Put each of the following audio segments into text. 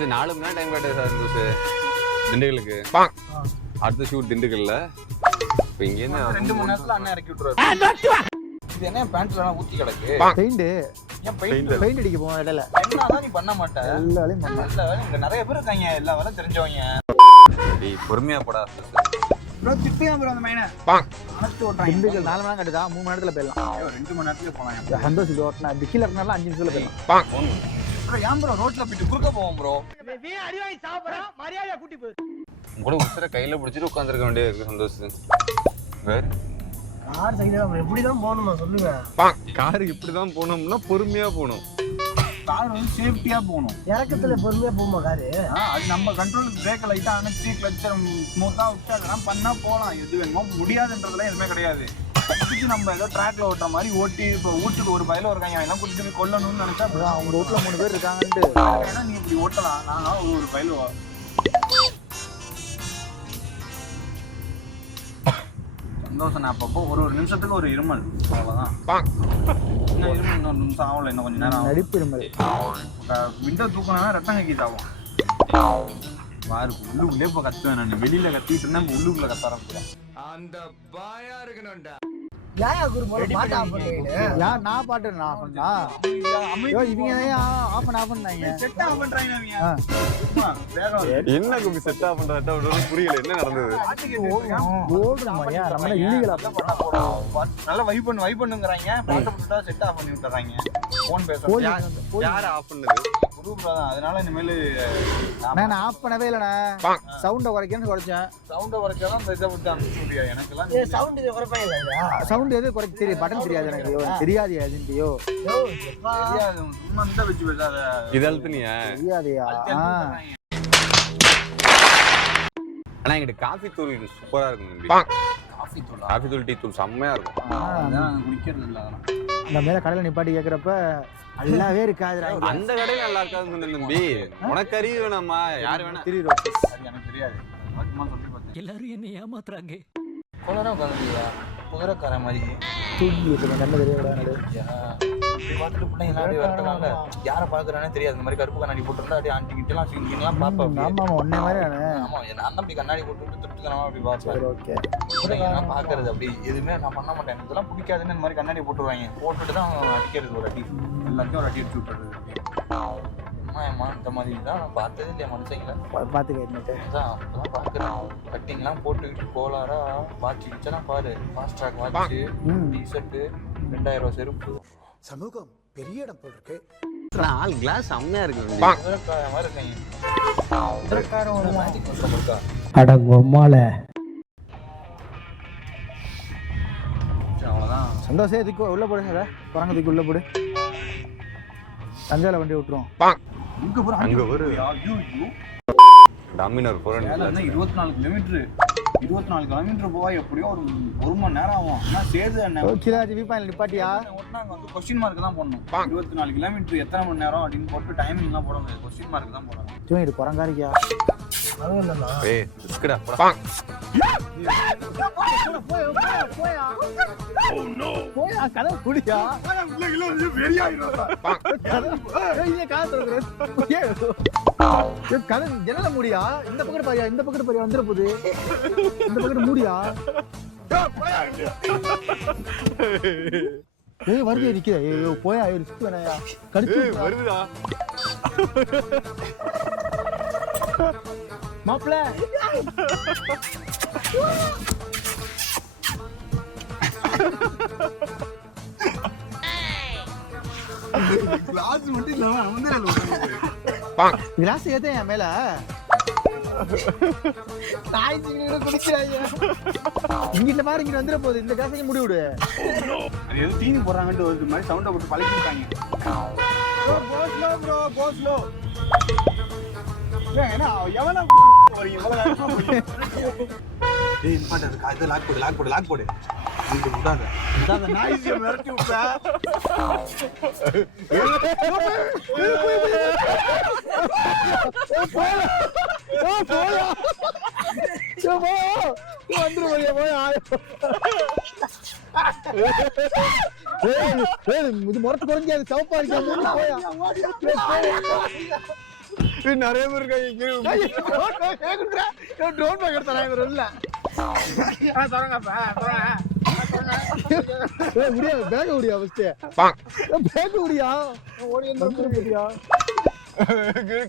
சந்தோஷ் 4 மணி நேரம் டைம் காட்டுது சார் சந்தோஷ். திண்டுக்கலுக்கு அடுத்த ஷூட் திண்டுக்கல்ல. இப்போ இங்கேருந்து 2 மணி நேரத்துல அண்ணன் இறக்கி விட்டுருவாரு. இது என்ன பேண்ட்ல ஊத்தி கிடக்கு? பெயிண்ட். ஏன் பெயிண்ட் அடிக்க போவோம் இடையில. என்னதான் நீ பண்ண மாட்ட? எல்லா வேலையும் பண்ண. எல்லா வேலையும் இங்க நிறைய பேர் இருக்காங்க, எல்லா வேலையும் தெரிஞ்சவங்க. டேய் பொறுமையா போடா. ப்ரோ திட்டியா ப்ரோ அந்த மைனை. அனஸ்ட் ஓட்றாங்க. திண்டுக்கல் 4 மணி நேரம் கட்டுதா, 3 மணி நேரத்துல போயிடலாம். 2 மணி நேரத்துல போலாம். சந்தோஷ் இது ஓட்டினா கீழே இருந்தாலும் 5 நிமிஷத்துல போயிடலாம். ப்ரோ ஏன் ப்ரோ ரோட்ல போயிட்டு குறுக்க போவோம் ப்ரோ? அடிவாங்கி சாப்பிடுறோம், மரியாதையா கூட்டி போய். உங்களை உசுர கையில பிடிச்சிட்டு உட்காந்துருக்க வேண்டியது இருக்கு சந்தோஷ். வேற கார் சைடுல எப்படி தான் போகணுமா சொல்லுங்க. கார் இப்படிதான் போகணும்னா பொறுமையா போகணும். கார் வந்து சேஃப்டியா போகணும். இறக்கத்துல பொறுமையா போகுமா காரு? அது நம்ம கண்ட்ரோலுக்கு பிரேக் லைட்டா அணைச்சி கிளச்சர் ஸ்மூத்தா விட்டு அதெல்லாம் பண்ணா போகலாம். எது வேணுமோ முடியாதுன்றதுலாம் எதுவுமே கிடையாது. நம்ம ஏதோ ட்ராக்ல ஓட்டுற மாதிரி ஓட்டி இப்போ வீட்டுக்கு ஒரு பயில இருக்காங்க எல்லாம் கூட்டிட்டு போய் கொல்லணும்னு நினைச்சா அவங்க ரோட்ல 3 பேர் இருக்காங்கன்ட்டு ஏன்னா நீ இப்படி ஓட்டலாம். நாங்க ஒரு பயில சந்தோஷம். அப்பப்போ ஒரு நிமிஷத்துக்கு ஒரு இருமல், அவ்வளோதான். இன்னும் இருமல் இன்னொரு நிமிஷம் ஆகல, இன்னும் கொஞ்சம் நேரம் நடிப்பு இருமல். விண்டோ தூக்கினா ரத்தம் கக்கிட்டு ஆகும். பாரு உள்ளுக்குள்ளே இப்போ கத்துவேன் நான். வெளியில கத்திட்டு இருந்தா இப்போ உள்ளுக்குள்ள கத்த ஆரம்பிச்சிடும். அந்த பாயா இருக்கணும்டா. நான் பாட்டு நான் பண்ணா இவங்க ஆஃப் பண்ணாங்க. செட் ஆஃப் பண்றாங்க. என்ன கும்பி செட் ஆஃப் பண்றத புரியல. என்ன நடந்தது? ஓடுறோம்யா நம்ம இல்லீகலா நல்லா வைப் பண்ணுங்கறாங்க. பாட்ட போட்டா செட் ஆஃப் பண்ணி விட்டுறாங்க. ஃபோன் பேசுறது யார் ஆஃப் பண்ணது? குரூப்ல தான். அதனால இனிமேல் நான் ஆஃப் பண்ணவே இல்லண்ணா. சவுண்ட குறைக்கன்னு குறைச்சேன். சவுண்ட குறைச்சாதான் இதை விட்டு அனுப்பிச்சு. எனக்கு எல்லாம் சவுண்ட் இது குறைப்பே இல்லையா? சவுண்ட் எது குறைக்க தெரியும்? பட்டன் தெரியாது எனக்கு. தெரியாது எதுண்டியோ தெரியாது. சும்மா இந்த வச்சு பேசாத. இது அழுத்துனியா? தெரியாதையா? ஆனா எங்கிட்ட காஃபி தூள் சூப்பரா இருக்கும். காஃபி தூள் டீ தூள் செம்மையா இருக்கும். அதான் குடிக்கிறது இல்லை. அதெல்லாம் அந்த மேல கடையில நிப்பாட்டி கேட்கறப்ப நல்லாவே இருக்காது. அந்த கடையில நல்லா இருக்காதுன்னு தம்பி. உனக்கு அறிவு வேணாமா? யாரு வேணா தெரியுது. எனக்கு தெரியாது. சொல்லி பார்த்தேன். எல்லாரும் என்ன ஏமாத்துறாங்க. கொலரா உட்காந்துருக்கியா? குதிரைக்கார மாதிரி தூங்கி நல்ல தெரியாது. பார்த்துட்டு பிள்ளைங்க எல்லாம் அப்படியே வரட்டனால யாரை பாக்குறானே தெரியாது. இந்த மாதிரி கருப்பு கண்ணாடி போட்டுருந்தா அப்படியே ஆண்டி கிட்டலாம் சிங்கிலாம் பாப்பேன். ஆமா ஒன்னே மாதிரி ஆமா நான் அப்படி கண்ணாடி போட்டு திருட்டுக்கலாமா அப்படி பார்ப்பேன். ஓகே பிள்ளைங்கலாம் பாக்குறது அப்படி எதுவுமே நான் பண்ண மாட்டேன். எனக்கு இதெல்லாம் பிடிக்காதுன்னு இந்த மாதிரி கண்ணாடி போட்டுருவாங்க. போட்டுட்டு தான் அடிக்கிறது ஒரு அடி. எல்லாத்தையும் ஒரு அடி அடிச்சு விட்டுறது. அம்மா இந்த மாதிரி தான் நான் பார்த்ததே இல்லையா மனுஷங்களை. பார்த்துக்கலாம் பார்க்குறேன். கட்டிங்லாம் போட்டுக்கிட்டு போலாரா வாட்ச் கிச்சனா பாரு. ஃபாஸ்ட் ட்ராக் வாட்ச், டிஷர்ட்டு, 2000 ரூபா செருப்பு. சமூகம் பெரிய இடம் போல் இருக்கு. நாலு கிளாஸ் செம்மையா இருக்கு. மாதிரி இருக்காங்க. ஒரு மேஜிக் கஷ்டம் இருக்கா? அட பொம்மால. அவ்வளோதான். சந்தோஷம் இதுக்கு உள்ள போடு. சார் குரங்கத்துக்கு உள்ள போடு. தஞ்சாவூர் வண்டி விட்டுருவோம். அங்க ஒரு டாமினர் 24 கிலோமீட்டர் 24 கிலோமீட்டர் போவா எப்படியோ ஒரு மணி நேரம் ஆகும். ஆனால் சேது கிராஜ் வியூ பாயிண்ட் நிப்பாட்டியா ஓட்டினா அங்கே வந்து கொஸ்டின் மார்க் தான் போடணும். 24 கிலோமீட்டர் எத்தனை மணி நேரம் அப்படின்னு போட்டு டைமிங்லாம் போட முடியாது. கொஸ்டின் மார்க் தான் போடணும். தூங்கிட்டு குரங்காரிக்கா கதை குடியா கதை ஜன்னல முடியா? இந்த பக்கத்து பாரியா, இந்த பக்கத்து பாரியா வந்துட போகுது. இந்த பக்கத்து மூடியா வருது நிக்கிற. ஐயோ போயா ரிஸ்க் வேணாயா? கடிச்சு வருதுடா மாப்பிள்ள. கிளாஸ் மட்டும் இல்லாம வந்து கிளாஸ் ஏதே என் மேல குடிக்கிறாங்க. இங்கிட்ட மாதிரி இங்க வந்துட போகுது. இந்த கிளாஸையும் முடி விடு. அது எது தீனி போடுறாங்கன்ட்டு ஒரு மாதிரி சவுண்டை போட்டு பழகிட்டாங்க. லாக் போடு. மிரட்டி விட்டா இது முறத்து குறைஞ்சி அது சவப்பா இருக்கா? நிறைய பேர் இருக்காங்க ட்ரோன் பேக்கர் தரேன் இவர் இல்ல முடியாது பேக முடியா ஃபர்ஸ்ட் பேக முடியா முடியா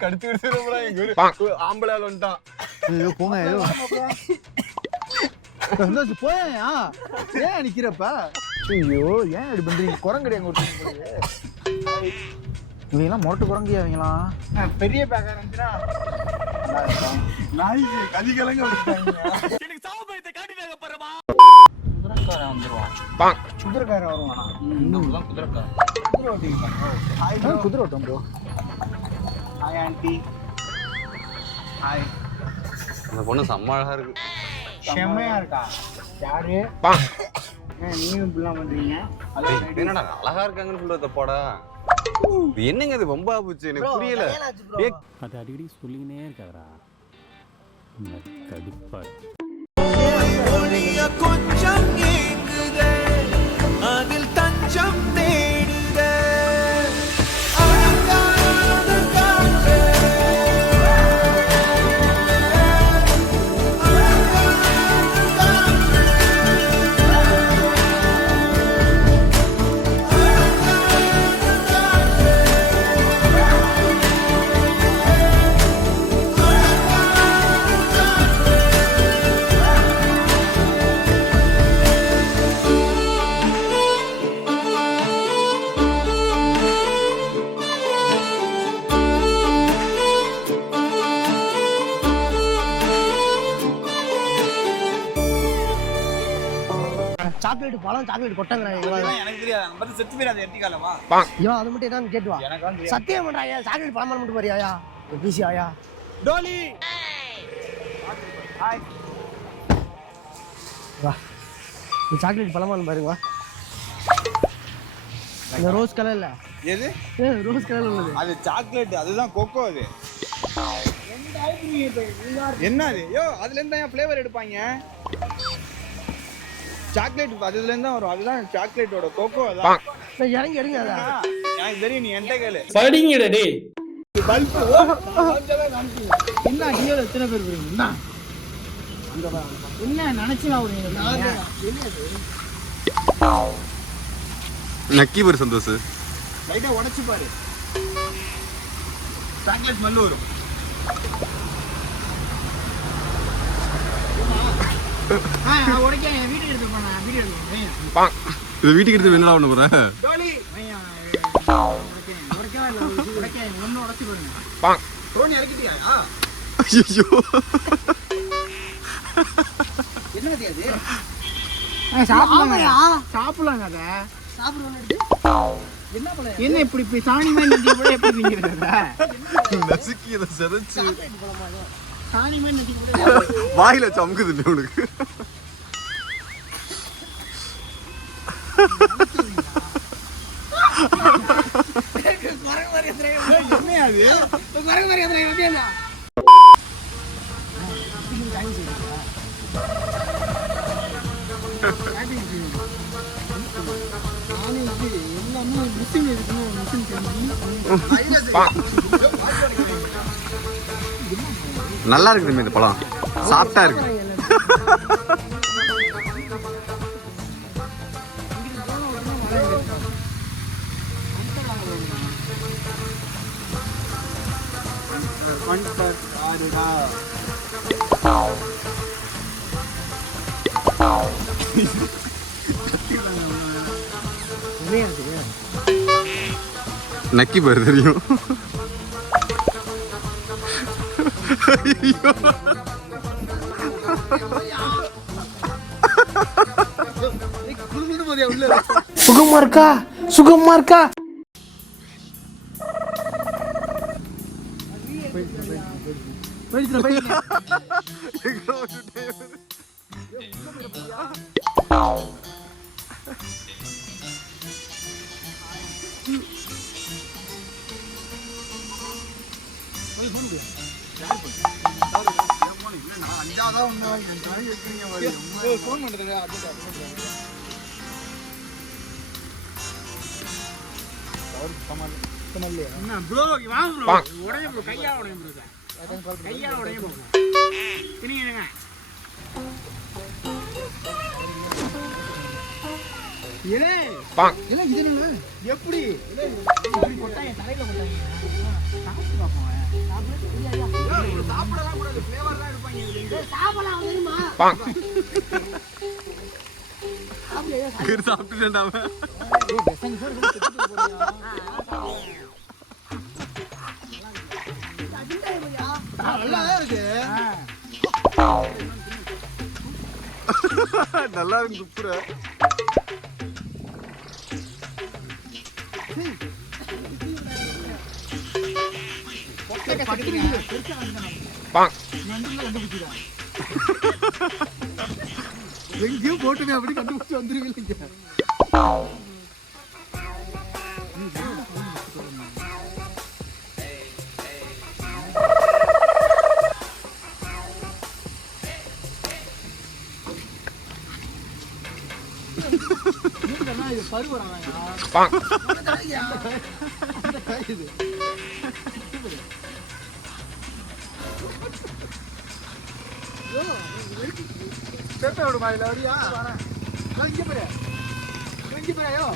கடிச்சு ஆம்பளை ஆள் வந்துட்டான். ஐயோ போங்க ஐயோ சந்தோஷ் போயா ஏன் நிக்கிறப்ப ஐயோ ஏன் இப்படி பண்றீங்க குரங்கடி அங்க விட்டுருங்க இவங்கெல்லாம் மொரட்டு குரங்கி அவங்களாம் பெரிய பேக்கா இருந்துச்சுன்னா நாய்க்கு கதிகலங்க குதிரைக்காரன் வந்துருவான். குதிரைக்காரன் வருவானா? இன்னும் குதிரைக்காரன் குதிரை ஓட்டிங்க. குதிரை ஓட்டம் ப்ரோ. Hi aunty. ஹாய். அந்த பொண்ணு செம்ம அழகா இருக்கு. செம்மையா இருக்கா? யாரு? நீங்க இப்படிலாம் பண்றீங்க? என்னடா அழகா இருக்காங்கன்னு சொல்றத போடா. இது என்னங்க இது வம்பா போச்சு எனக்கு புரியல. அது அடிக்கடி சொல்லினே இருக்காதடா. கடுப்பா கொஞ்சம் ஏங்குதே அதில் தஞ்சம் தேடுதே அழகான காற்றே சாக்லேட் பழம் சாக்லேட் கொட்டங்கிறாங்க எனக்கு தெரியாது. நம்ம பார்த்து செத்து போயிடாது எட்டிக்காலமா. இவன் அது மட்டும் என்னன்னு கேட்டுவா எனக்கு சத்தியம் பண்றாயா சாக்லேட் பழம் மட்டும் பாரியா பிசி ஆயா டோலி. ஹாய். வா இந்த சாக்லேட் பழமானு பாருங்க வா இந்த ரோஸ் கலர்ல எது? ரோஸ் கலர்ல உள்ளது அது சாக்லேட். அதுதான் கொக்கோ. அது என்ன அது? யோ அதுல இருந்து தான் ஃப்ளேவர் எடுப்பாங்க. சாக்லேட் அதுல இருந்து தான் வரும். அதுதான் சாக்லேட்டோட கொக்கோ. அதான் இறங்கி எடுங்க அதான் எனக்கு தெரியும். நீ என்கிட்ட கேளு. படிங்கடா டேய். பல்ப் என்ன ஹீரோ எத்தனை பேர் இருக்கீங்க என்ன நினைச்சு நக்கி பேர் சந்தோஷ். லைட்டா உடைச்சு பாரு. சாக்லேட் ஸ்மெல் வரும். உடைக்க வீட்டுக்கு எடுத்து போனேன் வீடியோ எடுத்து இது வீட்டுக்கு எடுத்து என்ன பண்ண போறேன்? ஒன்னு உடச்சு போடுங்க தோனி இறக்கிட்டியா? ஐயோ என்னது அது? சாப்பிடலாங்க அதை சாப்பிடுவோம் என்ன இப்படி சாணி மாதிரி கூட எப்படி நீங்கிறது நசுக்கி அதை செதச்சு சாணி மாதிரி நட்டி கூட வாயில சமுக்குது உனக்கு. என்ன அது? நல்லா இருக்குது இந்த பழம். சாப்பிட்டா இருக்கு. நக்கி பாரு தெரியும். சுகமா இருக்கா சுகமா இருக்கா சுத்தமா இல்லையா? என்ன ப்ரோ வாங்க ப்ரோ உடைய ப்ரோ கையா உடைய ப்ரோ கையா உடைய ப்ரோ திணிங்க ஏலே இல்ல இது என்ன எப்படி இப்படி போட்டா என் தலையில போட்டாங்க. சாப்பிட்டு பாப்போம். சாப்பிடலாம் கூடாது, ஃப்ளேவர் தான் எடுப்பாங்க இதுல. சாப்பிடலாம் வருமா சாப்பிட்டுட்டேன் அவன். ஏய் வெசங்க சார் வந்து செத்துட்டு போறியா? நல்லா இருக்கு. நல்லா இருக்கு சூப்பரா. எங்கேயும் போட்டுமே அப்படி கண்டுபிடிச்சு வந்துருவீங்க. இது பருவறாங்க இது பேப்பர் மாதிரி வரியா? இங்க போறேன் யோ